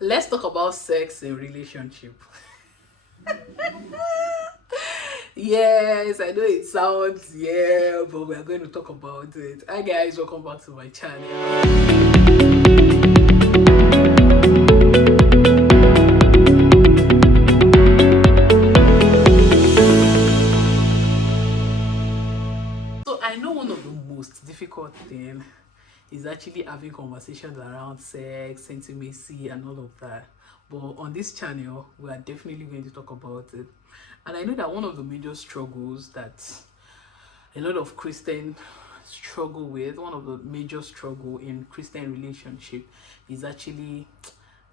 Let's talk about sex in relationship. Yes, I know it sounds, yeah, but we're going to talk about it. Hi guys, welcome back to my channel. So I know one of the most difficult thing is actually having conversations around sex, intimacy, and all of that. But on this channel, we are definitely going to talk about it. And I know that one of the major struggles that a lot of Christians struggle with, one of the major struggle in Christian relationship is actually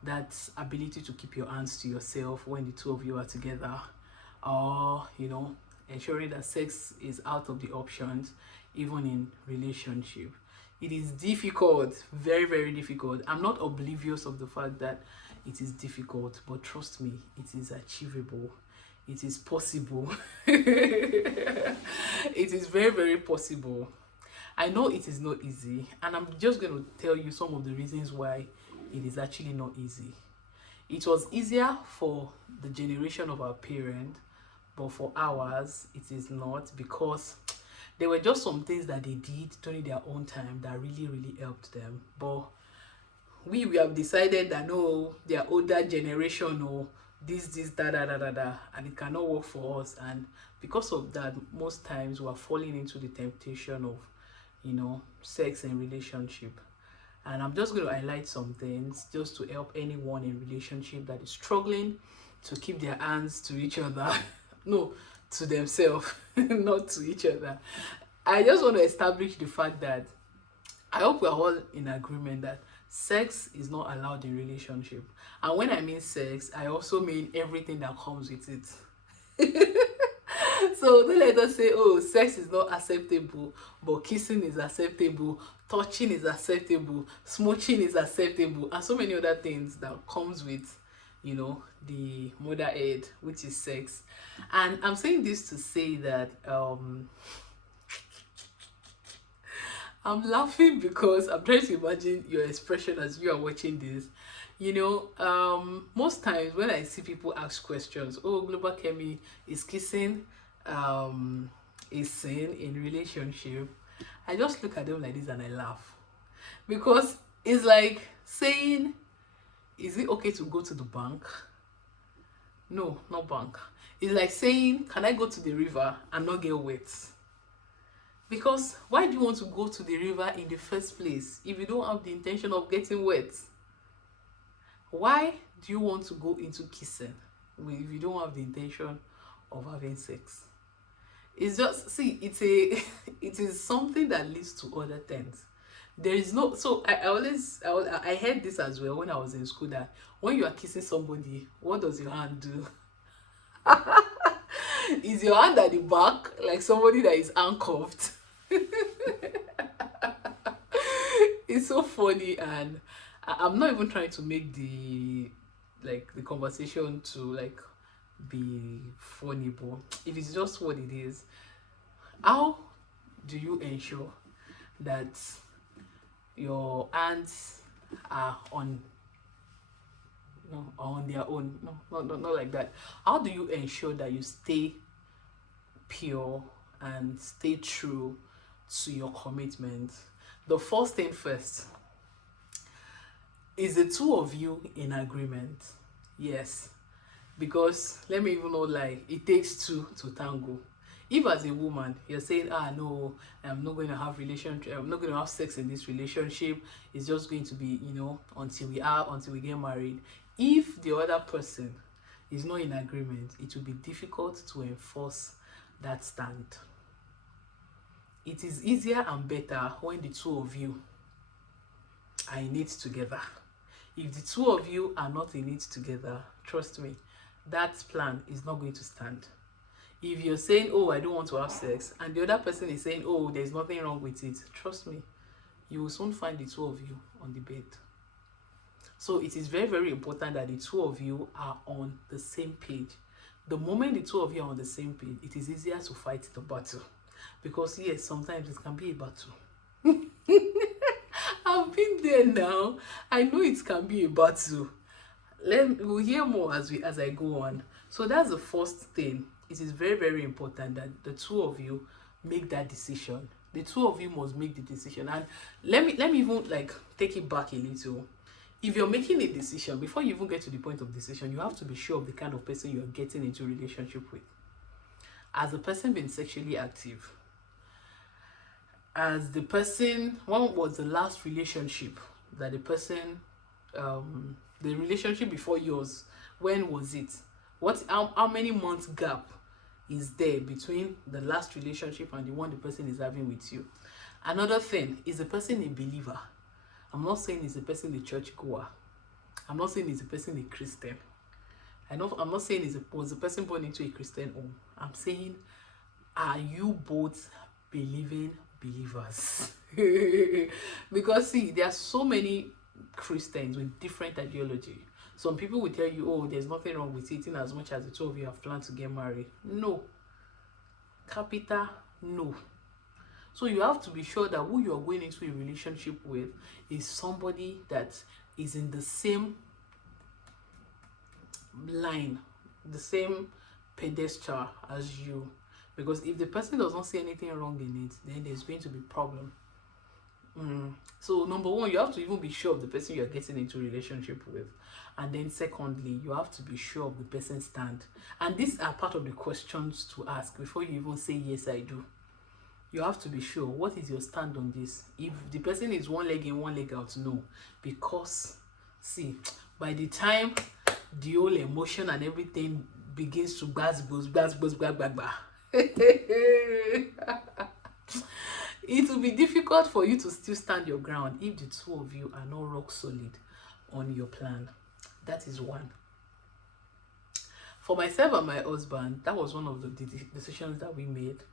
that ability to keep your hands to yourself when the two of you are together, or ensuring that sex is out of the options even in relationship. It is difficult, very very difficult. I'm not oblivious of the fact that it is difficult, but trust me, it is achievable, it is possible. It is very very possible. I know it is not easy, and I'm just going to tell you some of the reasons why it is actually not easy. It was easier for the generation of our parents, but for ours it is not, because there were just some things that they did during their own time that really really helped them. But we have decided that no, they are older generation, or this da da da da da, and it cannot work for us. And because of that, most times we are falling into the temptation of sex and relationship. And I'm just going to highlight some things just to help anyone in relationship that is struggling to keep their hands to each other. No, to themselves, not to each other. I just want to establish the fact that I hope we're all in agreement that sex is not allowed in relationship. And when I mean sex, I also mean everything that comes with it. So don't let us say, oh, sex is not acceptable, but kissing is acceptable, touching is acceptable, smooching is acceptable, and so many other things that comes with the motherhead, which is sex. And I'm saying this to say that I'm laughing because I'm trying to imagine your expression as you are watching this. Most times when I see people ask questions, oh, Global Chemi, is kissing a sin in relationship? I just look at them like this and I laugh, because it's like saying, is it okay to go to the bank? No, not bank. It's like saying, can I go to the river and not get wet? Because why do you want to go to the river in the first place if you don't have the intention of getting wet? Why do you want to go into kissing if you don't have the intention of having sex? It's just, see, it is something that leads to other things. There is no, so I heard this as well when I was in school, that when you are kissing somebody, what does your hand do? Is your hand at the back like somebody that is handcuffed? It's so funny. And I'm not even trying to make the conversation to be funny, but it is just what it is. How do you ensure that your hands are on their own? No, not like that. How do you ensure that you stay pure and stay true to your commitment? The first thing first, is the two of you in agreement? Yes, because let me even know, it takes two to tango. If as a woman you're saying, no, I'm not going to have I'm not going to have sex in this relationship, it's just going to be until we get married. If the other person is not in agreement, it will be difficult to enforce that stand. It is easier and better when the two of you are in it together. If the two of you are not in it together, trust me, that plan is not going to stand. If you're saying, oh, I don't want to have sex, and the other person is saying, oh, there's nothing wrong with it, trust me, you will soon find the two of you on the bed. So it is very very important that the two of you are on the same page. The moment the two of you are on the same page, it is easier to fight the battle. Because yes, sometimes it can be a battle. I've been there now. I know it can be a battle. we'll hear more as I go on. So that's the first thing. It is very, very important that the two of you make that decision. The two of you must make the decision. And let me even like take it back a little. If you're making a decision, before you even get to the point of decision, you have to be sure of the kind of person you're getting into a relationship with. Has the person been sexually active? As the person, when was the last relationship that the person, the relationship before yours, when was it? How many months gap is there between the last relationship and the one the person is having with you? Another thing, is the person a believer? I'm not saying is the person a church goer. I'm not saying is the person a Christian. I'm not saying was the person born into a Christian home. I'm saying, are you both believing believers? Because see, there are so many Christians with different ideology. Some people will tell you, oh, there's nothing wrong with it in as much as the two of you have planned to get married. No. Capital no. So you have to be sure that who you are going into a relationship with is somebody that is in the same line, the same pedestal as you. Because if the person does not see anything wrong in it, then there's going to be problem. So number one, you have to even be sure of the person you're getting into a relationship with. And then secondly, you have to be sure of the person's stand. And these are part of the questions to ask before you even say, yes, I do. You have to be sure, what is your stand on this? If the person is one leg in, one leg out, no. Because, see, by the time the whole emotion and everything begins to gbaz, it will be difficult for you to still stand your ground if the two of you are not rock solid on your plan. That is one. For myself and my husband, that was one of the decisions that we made.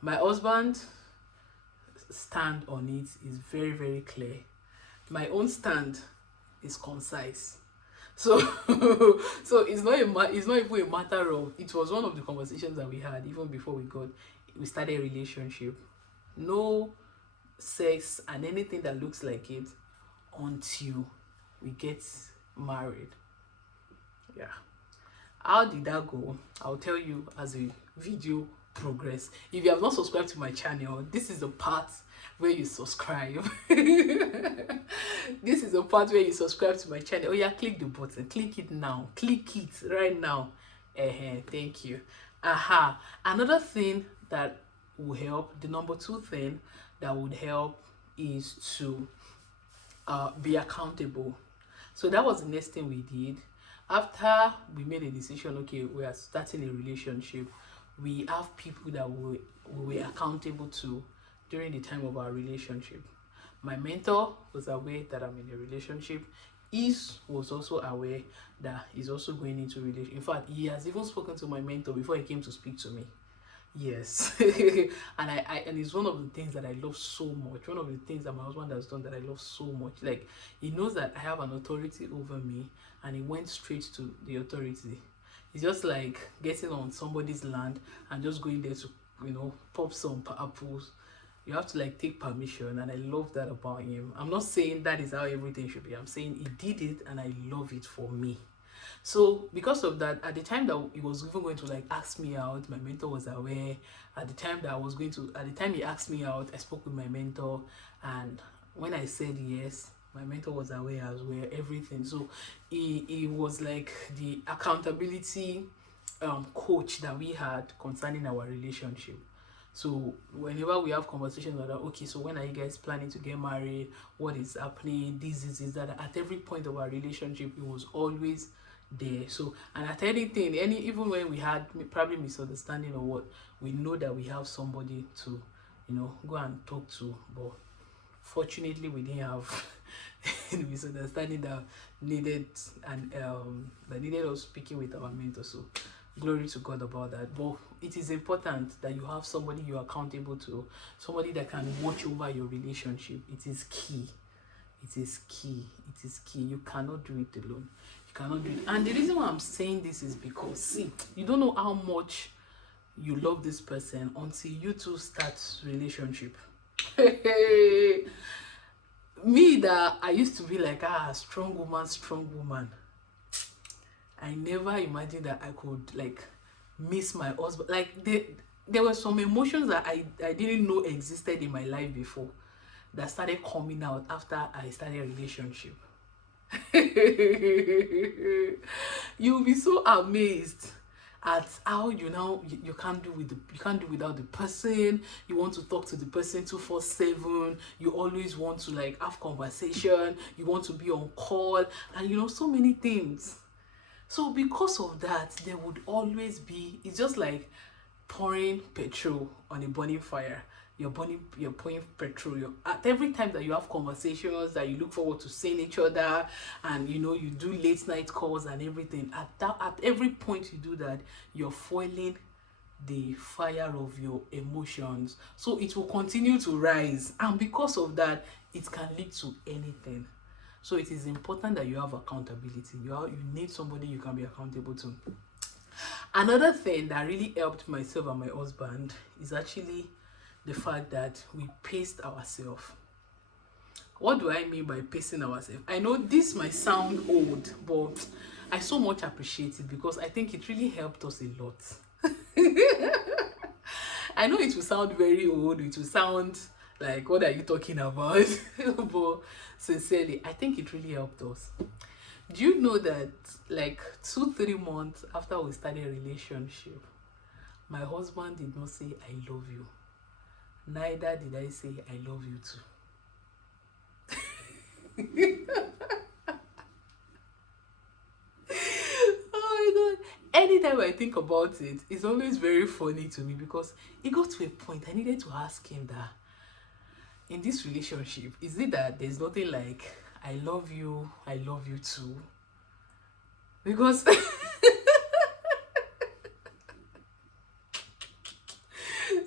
My husband's stand on it is very, very clear. My own stand is concise. So it's not even a matter of, it was one of the conversations that we had even before we started a relationship. No sex and anything that looks like it until we get married. Yeah. How did that go? I'll tell you as a video progress. If you have not subscribed to my channel, this is the part where you subscribe. This is the part where you subscribe to my channel. Oh yeah, click the button, click it now, click it right now. Thank you. Another thing that will help, the number two thing that would help, is to be accountable. So that was the next thing we did. After we made a decision, okay, we are starting a relationship, we have people that we were accountable to during the time of our relationship. My mentor was aware that I'm in a relationship. Is was also aware that he's also going into a relationship. In fact, he has even spoken to my mentor before he came to speak to me. Yes. and it's one of the things that I love so much. One of the things that my husband has done that I love so much. Like, he knows that I have an authority over me, and he went straight to the authority. It's just like getting on somebody's land and just going there to, pop some apples. You have to like take permission, and I love that about him. I'm not saying that is how everything should be. I'm saying he did it, and I love it for me. So because of that, at the time that he was even going to like ask me out, my mentor was aware. At the time he asked me out, I spoke with my mentor, and when I said yes, my mentor was aware as well, everything. So he was like the accountability coach that we had concerning our relationship. So whenever we have conversations like that, okay, so when are you guys planning to get married? What is happening? This is that. At every point of our relationship, it was always there. So, and at anything, even when we had probably misunderstanding or what, we know that we have somebody to, go and talk to. But fortunately, we didn't have misunderstanding that needed us speaking with our mentor. So glory to God about that. But it is important that you have somebody you're accountable to, somebody that can watch over your relationship. It is key. It is key. It is key. You cannot do it alone. You cannot do it. And the reason why I'm saying this is because, see, you don't know how much you love this person until you two start relationship. Me, that I used to be like, strong woman. I never imagined that I could like miss my husband. Like there were some emotions that I didn't know existed in my life before that started coming out after I started a relationship. You'll be so amazed at how you can't you can't do without the person. You want to talk to the person 24/7. You always want to like have conversation. You want to be on call, and so many things. So because of that, there would always be, it's just like pouring petrol on a burning fire. You're pouring petrol. At every time that you have conversations that you look forward to seeing each other, and you do late night calls and everything. At every point you do that, you're foiling the fire of your emotions. So it will continue to rise, and because of that, it can lead to anything. So it is important that you have accountability. You need somebody you can be accountable to. Another thing that really helped myself and my husband is actually the fact that we paced ourselves. What do I mean by pacing ourselves? I know this might sound old, but I so much appreciate it because I think it really helped us a lot. I know it will sound very old, it will sound like, what are you talking about? But sincerely, I think it really helped us. Do you know that like 2-3 months after we started a relationship, my husband did not say I love you. Neither did I say I love you too. Oh my god. Anytime I think about it, it's always very funny to me because it got to a point I needed to ask him that in this relationship, is it that there's nothing like I love you too? Because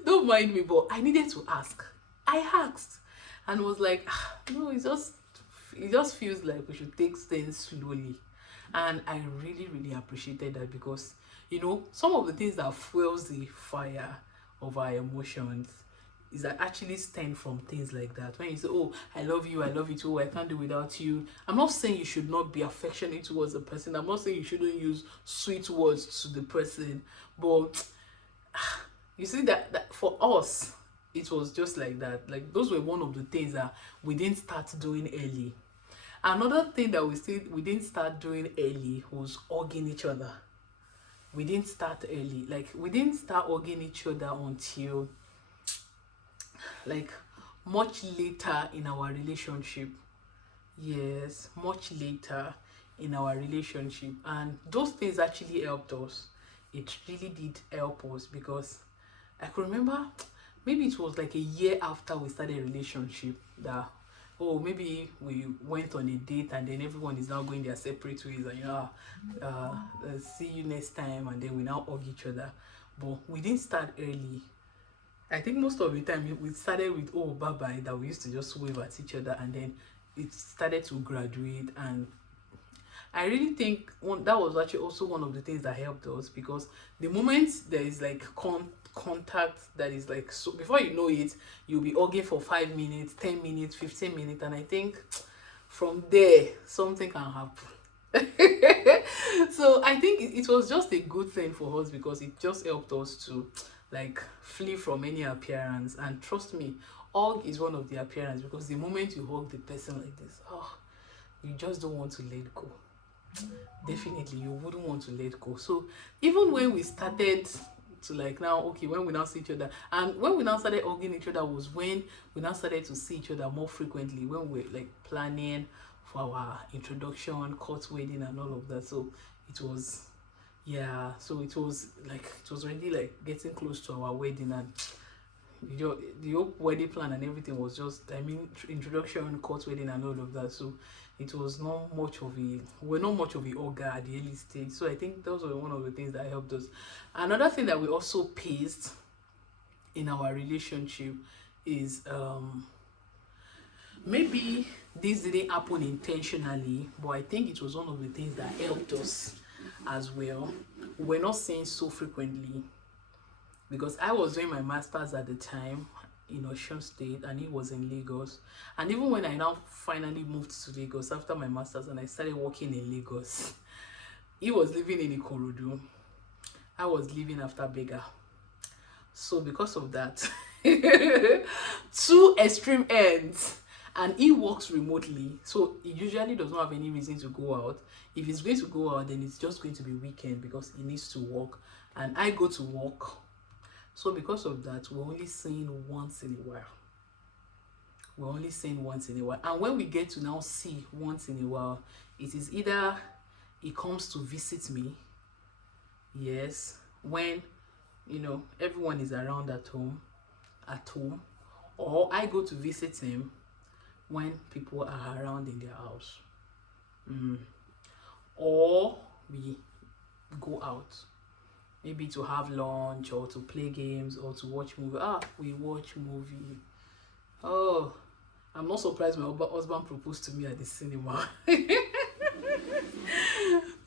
don't mind me, but I needed to ask. I asked and was like, no, it just feels like we should take things slowly. And I really, really appreciated that because some of the things that fuels the fire of our emotions is that actually stem from things like that. When you say, oh, I love you too, I can't do without you. I'm not saying you should not be affectionate towards the person. I'm not saying you shouldn't use sweet words to the person. But you see that for us, it was just like that. Like those were one of the things that we didn't start doing early. Another thing that we didn't start doing early was hugging each other. We didn't start early. Like we didn't start hugging each other until like much later in our relationship. Yes, much later in our relationship. And those things actually helped us. It really did help us because I could remember maybe it was like a year after we started a relationship that maybe we went on a date and then everyone is now going their separate ways and see you next time, and then we now hug each other. But we didn't start early. I think most of the time we started with bye bye, that we used to just wave at each other, and then it started to graduate. And I really think that was actually also one of the things that helped us because the moment there is like contact that is like, so before you know it, you'll be hugging for 5 minutes, 10 minutes, 15 minutes, and I think from there something can happen. So I think it was just a good thing for us because it just helped us to like flee from any appearance. And trust me, hug is one of the appearance because the moment you hug the person like this, you just don't want to let go. Definitely you wouldn't want to let go. So even when we started to like when we now see each other, and when we now started hugging each other was when we now started to see each other more frequently, when we're like planning for our introduction, court wedding and all of that. So it was it was already like getting close to our wedding, and the whole wedding plan and everything was just, introduction, court wedding and all of that. So it was not much of a hugger at the early stage. So I think those were one of the things that helped us. Another thing that we also paced in our relationship is maybe this didn't happen intentionally, but I think it was one of the things that helped us as well. We're not saying so frequently because I was doing my master's at the time in Osun State and he was in Lagos. And even when I now finally moved to Lagos after my master's and I started working in Lagos, He was living in Ikorodu. I was living after Bega. So because of that, two extreme ends, and he works remotely, so he usually does not have any reason to go out. If he's going to go out, then it's just going to be weekend because he needs to work, and I go to work. So because of that, we're only seeing once in a while. We're only seeing once in a while. And when we get to now see once in a while, it is either he comes to visit me, yes, when everyone is around at home, or I go to visit him when people are around in their house, or we go out, maybe to have lunch or to play games or to watch movie. We watch movie. Oh, I'm not surprised my husband proposed to me at the cinema.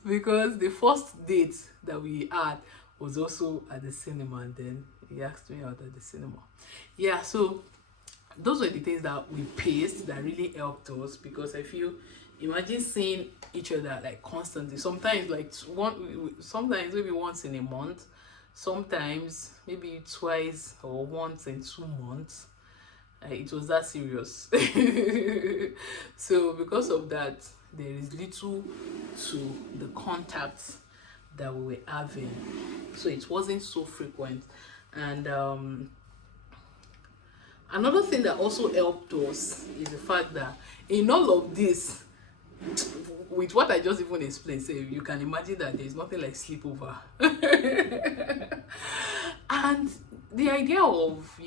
Because the first date that we had was also at the cinema, and then he asked me out at the cinema. Yeah, so those were the things that we paced that really helped us, because I feel, imagine seeing each other like constantly, sometimes like sometimes maybe once in a month, sometimes maybe twice or once in 2 months. It was that serious. So because of that, there is little to the contacts that we were having, so it wasn't so frequent. And another thing that also helped us is the fact that in all of this, with what I just even explained, say you can imagine that there's nothing like sleepover. And the idea of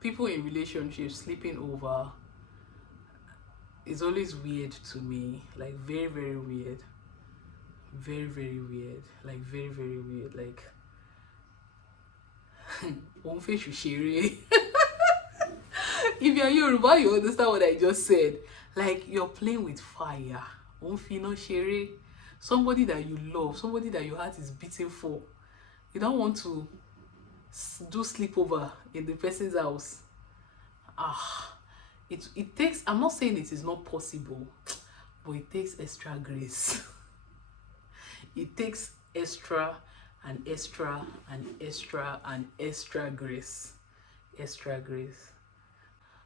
people in relationships sleeping over is always weird to me, like very, very weird. Very, very weird. Like very, very weird. Like if you're Yoruba, you understand what I just said. Like, you're playing with fire. Somebody that you love, somebody that your heart is beating for, you don't want to do sleepover in the person's house. It takes, I'm not saying it is not possible, but it takes extra grace. It takes extra and extra and extra and extra grace.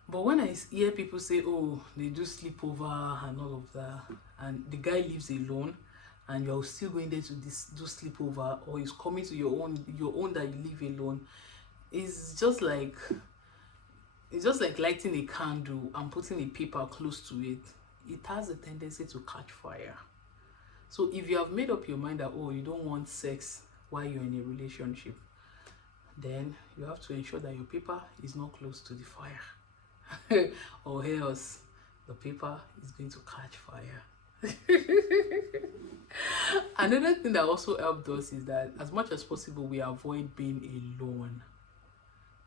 But when I hear people say, oh, they do sleepover and all of that, and the guy lives alone, and you're still going there to do sleepover, or he's coming to your own that you live alone, it's just like lighting a candle and putting a paper close to it. It has a tendency to catch fire. So if you have made up your mind that, oh, you don't want sex while you're in a relationship, then you have to ensure that your paper is not close to the fire. Or else the paper is going to catch fire. Another thing that also helped us is that as much as possible, we avoid being alone.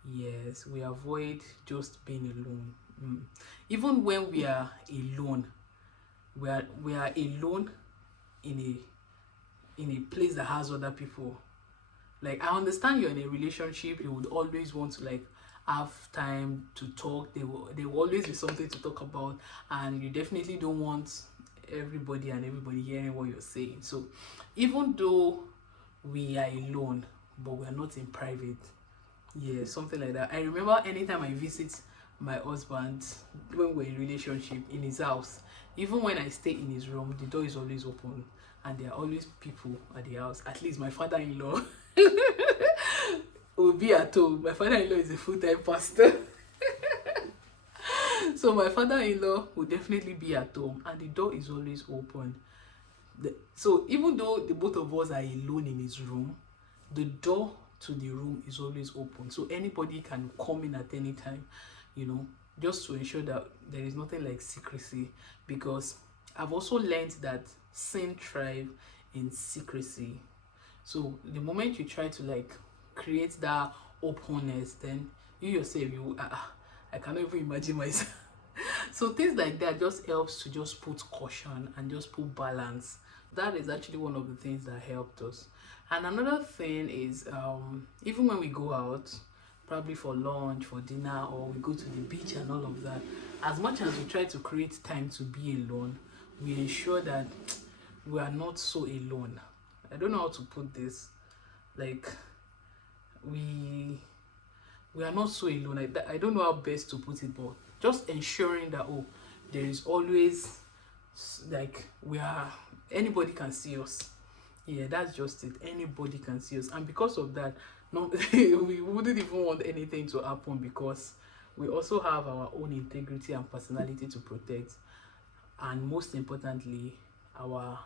Yes, we avoid just being alone. Even when we are alone, we are alone in a place that has other people. Like, I understand you're in a relationship, you would always want to like have time to talk. There will always be something to talk about, and you definitely don't want everybody hearing what you're saying. So even though we are alone, but we're not in private, yeah, something like that. I remember anytime I visit my husband when we're in relationship in his house, even when I stay in his room, the door is always open and there are always people at the house. At least my father-in-law will be at home. My father-in-law is a full-time pastor. So my father-in-law will definitely be at home and the door is always open. So even though the both of us are alone in his room, the door to the room is always open, so anybody can come in at any time, just to ensure that there is nothing like secrecy. Because I've also learned that sin thrive in secrecy. So the moment you try to like create that openness, then you yourself, I cannot even imagine myself. So things like that just helps to just put caution and just put balance. That is actually one of the things that helped us. And another thing is, even when we go out, probably for lunch, for dinner, or we go to the beach and all of that, as much as we try to create time to be alone, we ensure that we are not so alone. I don't know how to put this. Like, we are not so alone. I don't know how best to put it, but just ensuring that, oh, there is always, like, we are, anybody can see us. Yeah, that's just it. Anybody can see us. And because of that, no, we wouldn't even want anything to happen, because we also have our own integrity and personality to protect. And most importantly, our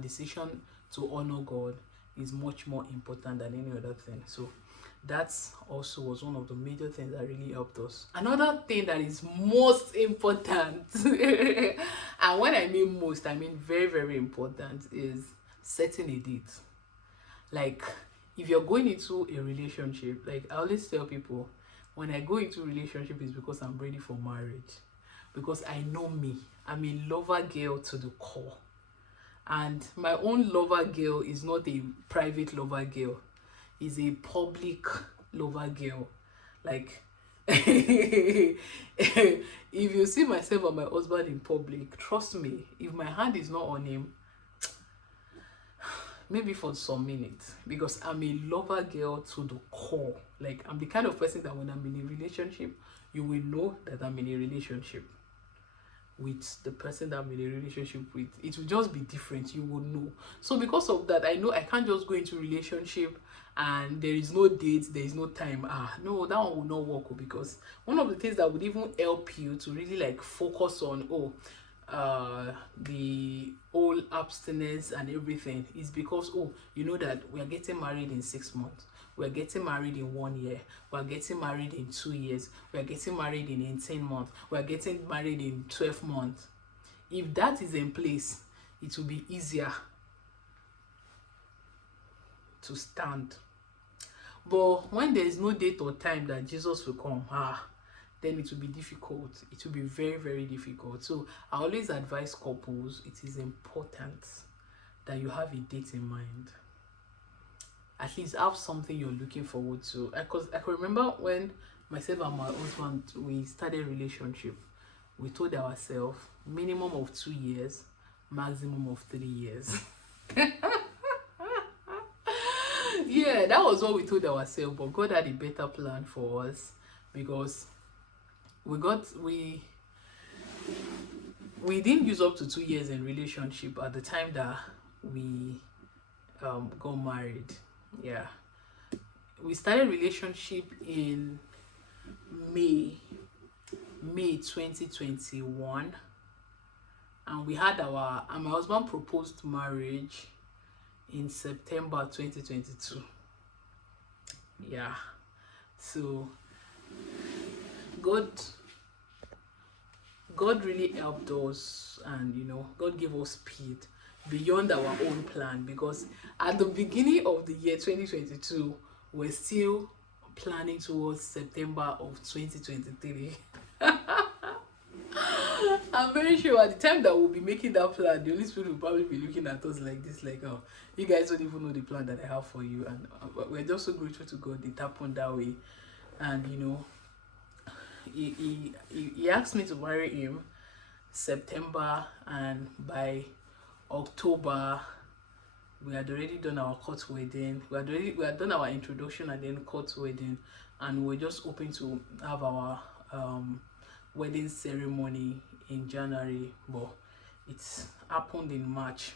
decision to honor God is much more important than any other thing. So that's also was one of the major things that really helped us. Another thing that is most important, and when I mean most, I mean very, very important, is setting a date. Like, if you're going into a relationship, like I always tell people, when I go into a relationship, is because I'm ready for marriage. Because I know me, I'm a lover girl to the core. And my own lover girl is not a private lover girl, is a public lover girl. Like, if you see myself and my husband in public, trust me, if my hand is not on him, maybe for some minutes, because I'm a lover girl to the core. Like, I'm the kind of person that when I'm in a relationship, you will know that I'm in a relationship with the person that I'm in a relationship with. It will just be different, you will know. So because of that, I know I can't just go into a relationship and there is no date, there is no time. No, that one will not work, because one of the things that would even help you to really like focus on the whole abstinence and everything is because, you know that we are getting married in 6 months, we're getting married in 1 year, we're getting married in 2 years, we're getting married in 18 months, we're getting married in 12 months. If that is in place, it will be easier to stand. But when there is no date or time that Jesus will come, then it will be difficult. It will be very, very difficult. So I always advise couples, it is important that you have a date in mind. At least have something you're looking forward to. Because I can remember when myself and my husband, we started a relationship, we told ourselves minimum of 2 years, maximum of 3 years. Yeah, that was what we told ourselves, but God had a better plan for us, because we didn't use up to 2 years in relationship at the time that we got married. Yeah, we started relationship in May 2021, and we had my husband proposed marriage in September 2022. Yeah, so God really helped us, and God gave us speed beyond our own plan, because at the beginning of the year 2022, we're still planning towards September of 2023. I'm very sure at the time that we'll be making that plan, the Holy Spirit will probably be looking at us like this, like, oh, you guys don't even know the plan that I have for you. And we're just so grateful to God it happened that way. And he asked me to marry him September, and by October we had already done our court wedding. We had done our introduction and then court wedding, and we're just hoping to have our wedding ceremony in January, but it's happened in March.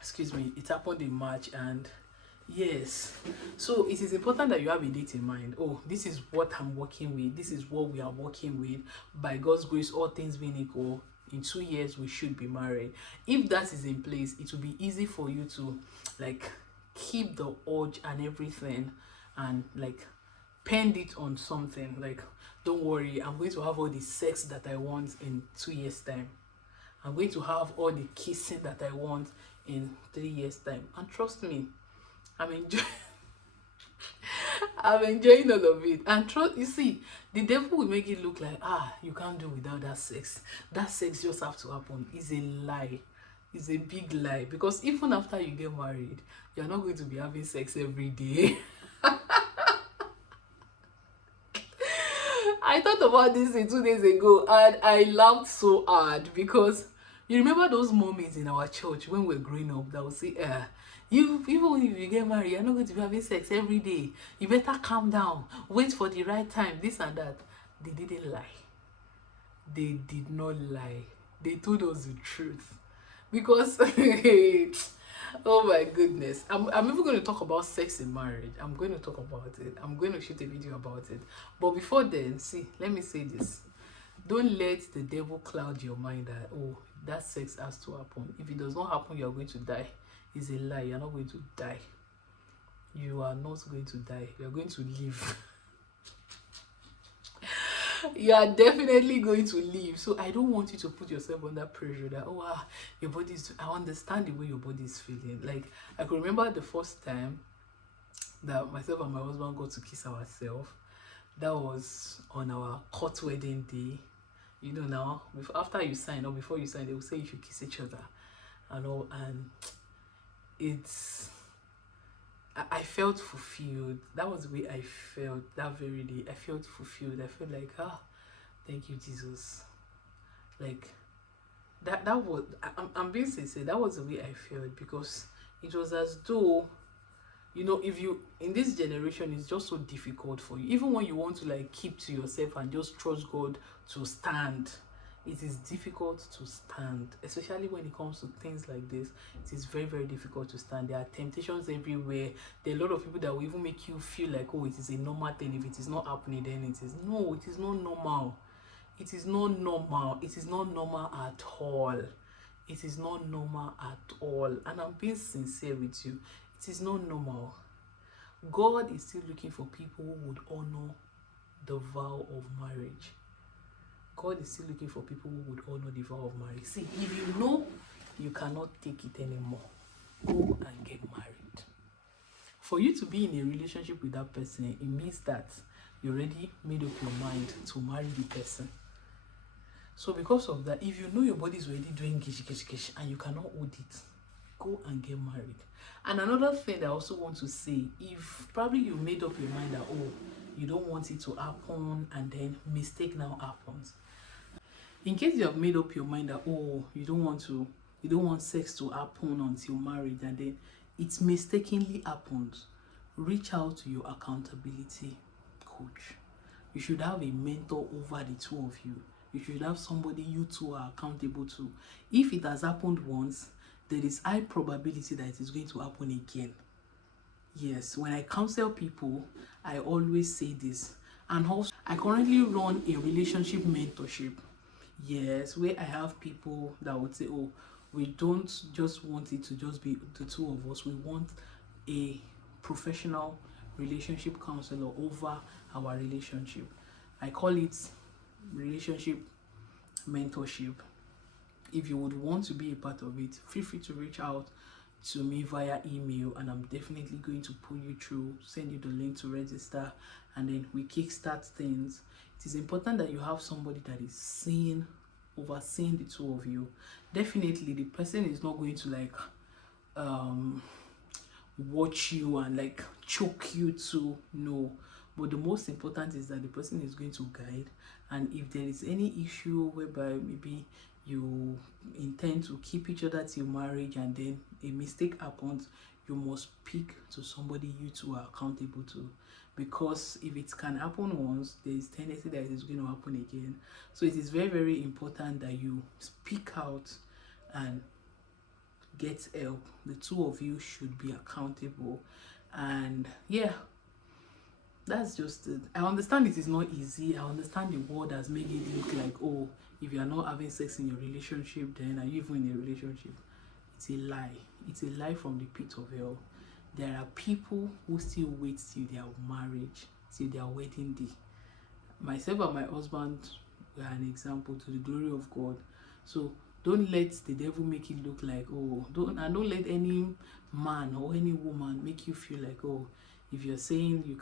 Excuse me, it happened in March. And yes, so it is important that you have a date in mind. Oh, this is what I'm working with, this is what we are working with. By God's grace, all things being equal, in 2 years we should be married. If that is in place, it will be easy for you to like keep the urge and everything, and like pend it on something. Like, don't worry, I'm going to have all the sex that I want in 2 years time. I'm going to have all the kissing that I want in 3 years time. And trust me, I'm enjoying all of it. And you see, the devil will make it look like, you can't do without that sex. That sex just have to happen. It's a lie. It's a big lie. Because even after you get married, you're not going to be having sex every day. I thought about this 2 days ago, and I laughed so hard, because You remember those moments in our church when we were growing up that would say, you, even if you get married, you're not going to be having sex every day. You better calm down, wait for the right time, this and that. They didn't lie. They did not lie. They told us the truth. Because oh my goodness. I'm even going to talk about sex in marriage. I'm going to talk about it. I'm going to shoot a video about it. But before then, see, let me say this. Don't let the devil cloud your mind that, oh, that sex has to happen. If it does not happen, you're going to die. It's a lie. You're not going to die. You are not going to die. You're going to live. You are definitely going to live. So I don't want you to put yourself under pressure that, oh, your body is, I understand the way your body is feeling. Like, I could remember the first time that myself and my husband got to kiss ourselves. That was on our court wedding day. You know, now after you sign or before you sign, they will say you should kiss each other and all. And it's, I felt fulfilled. That was the way I felt that very day. I felt fulfilled. I felt like, thank you, Jesus. Like, that was, I'm being sincere, that was the way I felt, because it was as though, you know, if you, in this generation, it's just so difficult for you. Even when you want to like keep to yourself and just trust God to stand, it is difficult to stand, especially when it comes to things like this. It is very, very difficult to stand. There are temptations everywhere. There are a lot of people that will even make you feel like, oh, it is a normal thing. If it is not happening, then it is. No, it is not normal. It is not normal. It is not normal at all. It is not normal at all. And I'm being sincere with you. It is not normal. God is still looking for people who would honor the vow of marriage. God is still looking for people who would honor the vow of marriage. See, if you know you cannot take it anymore, go and get married. For you to be in a relationship with that person, it means that you already made up your mind to marry the person. So because of that, if you know your body is already doing gish and you cannot hold it, go and get married. And another thing that I also want to say, if probably you made up your mind that, oh, you don't want it to happen, and then mistake now happens. In case you have made up your mind that, oh, you don't want sex to happen until marriage, and then it mistakenly happens, reach out to your accountability coach. You should have a mentor over the two of you. You should have somebody you two are accountable to. If it has happened once, there is high probability that it is going to happen again. Yes, when I counsel people, I always say this. And also, I currently run a relationship mentorship. Yes, where I have people that would say, oh, we don't just want it to just be the two of us. We want a professional relationship counselor over our relationship. I call it relationship mentorship. If you would want to be a part of it, feel free to reach out to me via email, and I'm definitely going to pull you through, send you the link to register, and then we kickstart things. It is important that you have somebody that is overseeing the two of you. Definitely the person is not going to like watch you and like choke you to, no. But the most important is that the person is going to guide, and if there is any issue whereby maybe you intend to keep each other till marriage and then a mistake happens, you must speak to somebody you two are accountable to, because if it can happen once, there is tendency that it is going to happen again. So it is very, very important that you speak out and get help. The two of you should be accountable. And yeah, that's just it. I understand it is not easy. I understand the world has made it look like, oh, if you are not having sex in your relationship, then are you even in a relationship? It's a lie. It's a lie from the pit of hell. There are people who still wait till their marriage, till their wedding day. Myself and my husband were an example, to the glory of God. So don't let the devil make it look like, oh, don't let any man or any woman make you feel like, oh, if you're saying you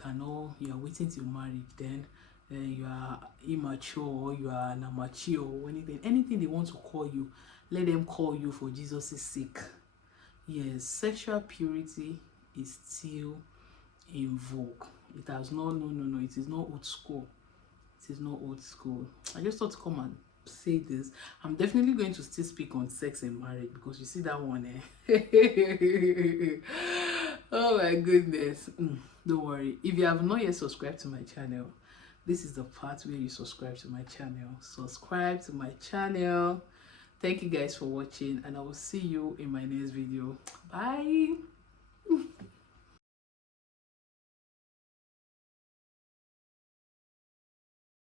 are waiting till marriage, then you are immature, or you are an amateur, or anything they want to call you, let them call you for Jesus' sake. Yes, sexual purity is still in vogue. It has no, it is not old school. It is not old school. I just thought to come and say this, I'm definitely going to still speak on sex and marriage, because you see that one, eh? Oh my goodness. Don't worry, if you have not yet subscribed to my channel, this is the part where you subscribe to my channel. Subscribe to my channel. Thank you guys for watching, and I will see you in my next video. Bye.